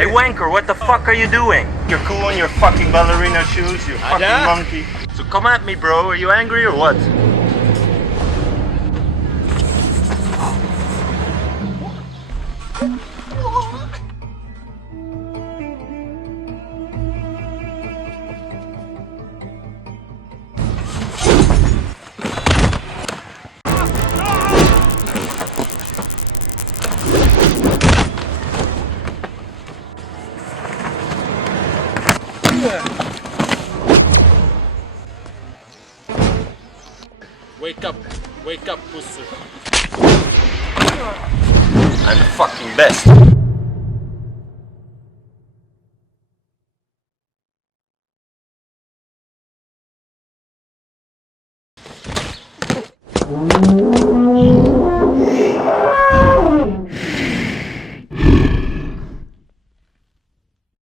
Hey wanker, what the fuck are you doing? You're cool in your fucking ballerina shoes, you fucking monkey. So come at me, bro. Are you angry or what? Wake up, pussy. I'm the fucking best.